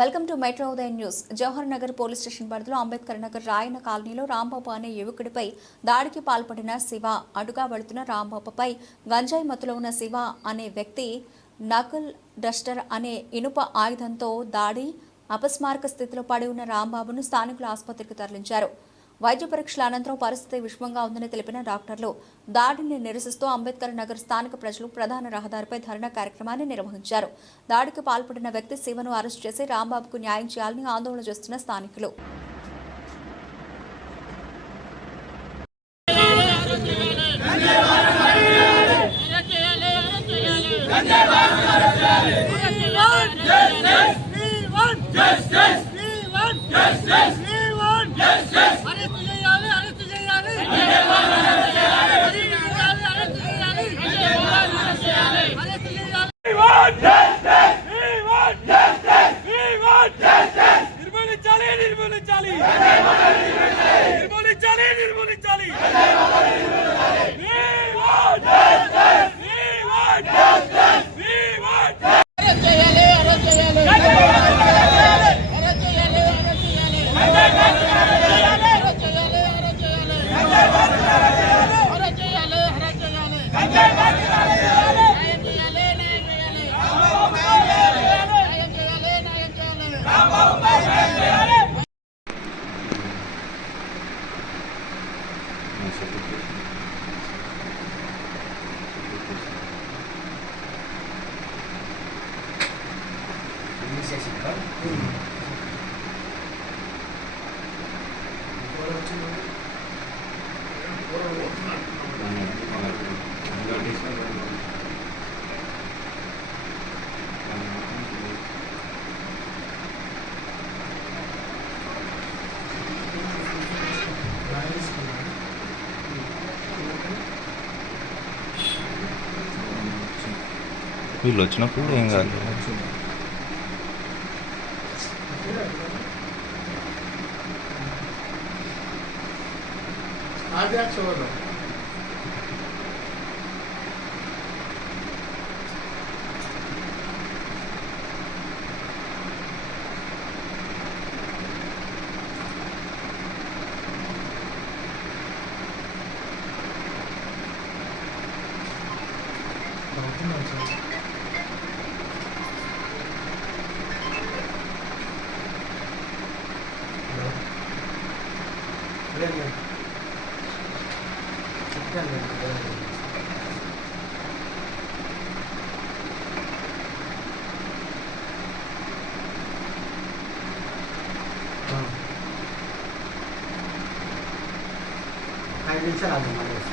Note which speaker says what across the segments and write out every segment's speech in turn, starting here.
Speaker 1: Welcome to metro ఉదయం news. Jawahar Nagar police station పరిధిలో అంబేద్కర్ నగర్ రాయన కాలనీలో రాంబాబు అనే యువకుడిపై దాడికి పాల్పడిన శివ అడుగా వెళుతున్న రాంబాబుపై గంజాయి మత్తులో ఉన్న శివ అనే వ్యక్తి నకుల్ డస్టర్ అనే ఇనుప ఆయుధంతో దాడి అపస్మారక స్థితిలో పడి ఉన్న రాంబాబును స్థానికుల ఆసుపత్రికి తరలించారు. వైద్య పరీక్షల అనంతరం పరిస్థితి విషమంగా ఉందని తెలిపిన డాక్టర్లు దాడిని నిరసిస్తూ అంబేద్కర్ నగర్ స్థానిక ప్రజలు ప్రధాన రహదారిపై ధర్నా కార్యక్రమాన్ని నిర్వహించారు. దాడికి పాల్పడిన వ్యక్తి శివను అరెస్ట్ చేసి రాంబాబుకు న్యాయం చేయాలని ఆందోళన చేస్తున్న స్థానికులు.
Speaker 2: నిర్మూలించాలి নির্মলি চালি। নির্মলি চালি।
Speaker 3: Isso é tudo. લચના પૂર રહેંગા
Speaker 4: આજે આ છોડો Thank you.
Speaker 5: 되는데. 아니 괜찮아 좀 말했어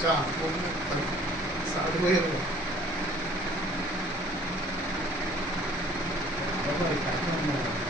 Speaker 5: 자 오늘 싸우고 해요 ఆగు మళ్ళీ వస్తా. ఎంతసేపు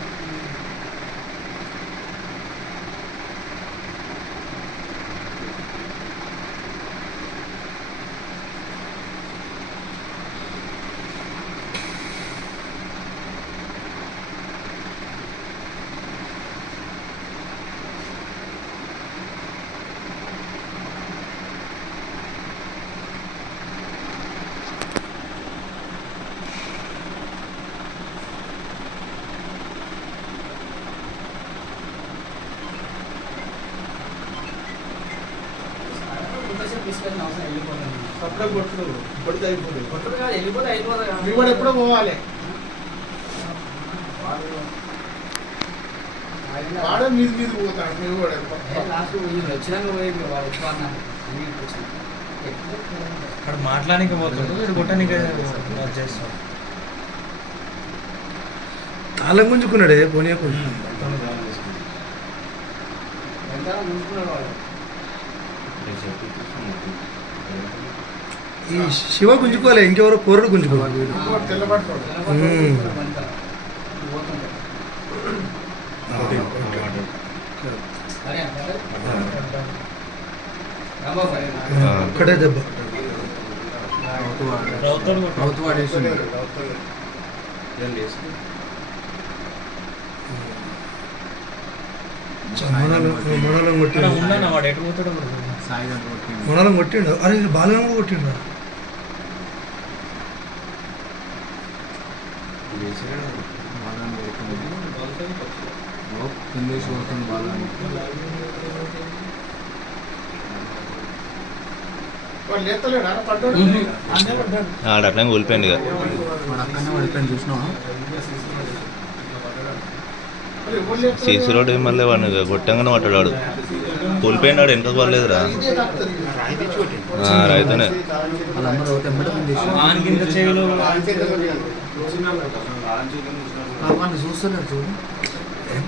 Speaker 6: తీసుకెళ్ళిన అవసరం వెళ్ళిపోతాను సప్లై కొట్టుడు కొడితే అయిపోతుంది కాదు వెళ్ళిపోతే. మీ ఎప్పుడో పోవాలి. ఆయన వాడే మీది మీది పోతాడు మీరు కూడా ఏ లాస్ట్ వచ్చినాక పోయింది వాడు ఎక్కువ అక్కడ మాట్లాడానికి పోతుంది వీడు కొట్టడానికి చేస్తాడు. తాళం గుంజుకున్నాడే పోనీయకుండా వెంటనే ముందుకున్నాడు వాడు. ఈ శివ గుంజుకోలే ఇంకెవరో కూరడు గుంజుకోవాలి. ఒక్కటే దెబ్బ.
Speaker 3: మనోలం కొట్టిండు ఉన్నాను వాడు ఎటు పోతాడో గారు కొట్టిండు. అరే బాలగా కూడా కొట్టిండు? ఆడ అట్లా ఎవరు లేస్తలేడు? సీసీ రోడ్ మళ్ళీ వాడిని కొట్టంగానే పట్టాడు కూలిపోయినాడు వెనక పడలేదురా. ఆ, రైతునే.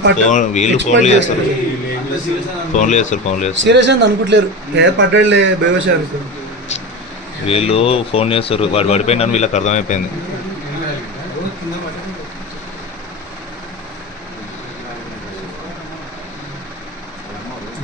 Speaker 3: వాళ్ళు ఫోన్లు చేస్తారు.
Speaker 6: ఫోన్లు చేస్తారు ఫోన్లు చేస్తారు. సీరియస్ అని అనుకుంటలేరు. పడ్డాడులే
Speaker 3: బేవశ వీళ్ళు ఫోన్ చేస్తారు వాడు పడిపోయిందని వీళ్ళకి అర్థమైపోయింది.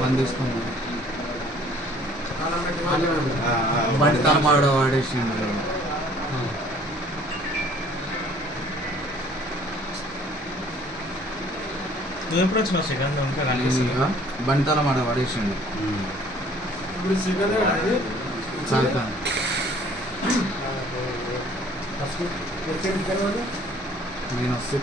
Speaker 3: వన్ బండి సెకండ్ ఇంకా కనిపిస్తుంది ఇక బండి వాడేసిండు నేను వస్తే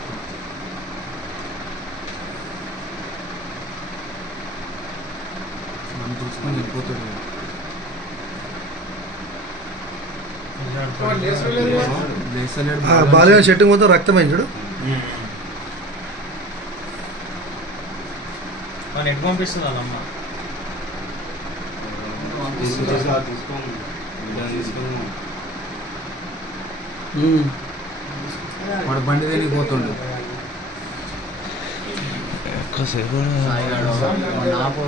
Speaker 3: నన్ను వెళ్ళిపోతాడు లేసలేడు బాలగా చెట్టు మొత్తం రక్తమైంది చూడు మన ఎటు పంపిస్తుంది వాడు బండి దేనికి పోతుండు ఆపు.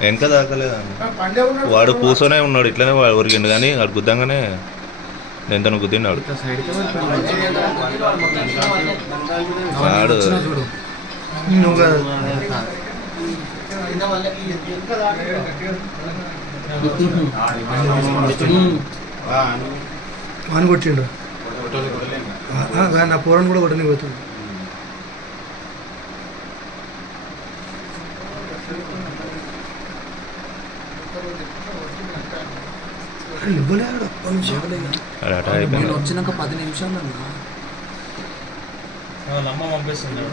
Speaker 3: వెనక దాకలేదు వాడు కూర్చొనే ఉన్నాడు ఇట్లనే వాడు ఒరిగిండు కానీ వాడు గుద్దంగానే నేను గుద్దిన్నాడు వాడు నువ్వు వాని కొట్టిండు. నా పూరని కూడా కొట్టని పోతుంది నేను వచ్చినాక పది నిమిషాలు అన్నా. అమ్మ పంపిస్తుంది.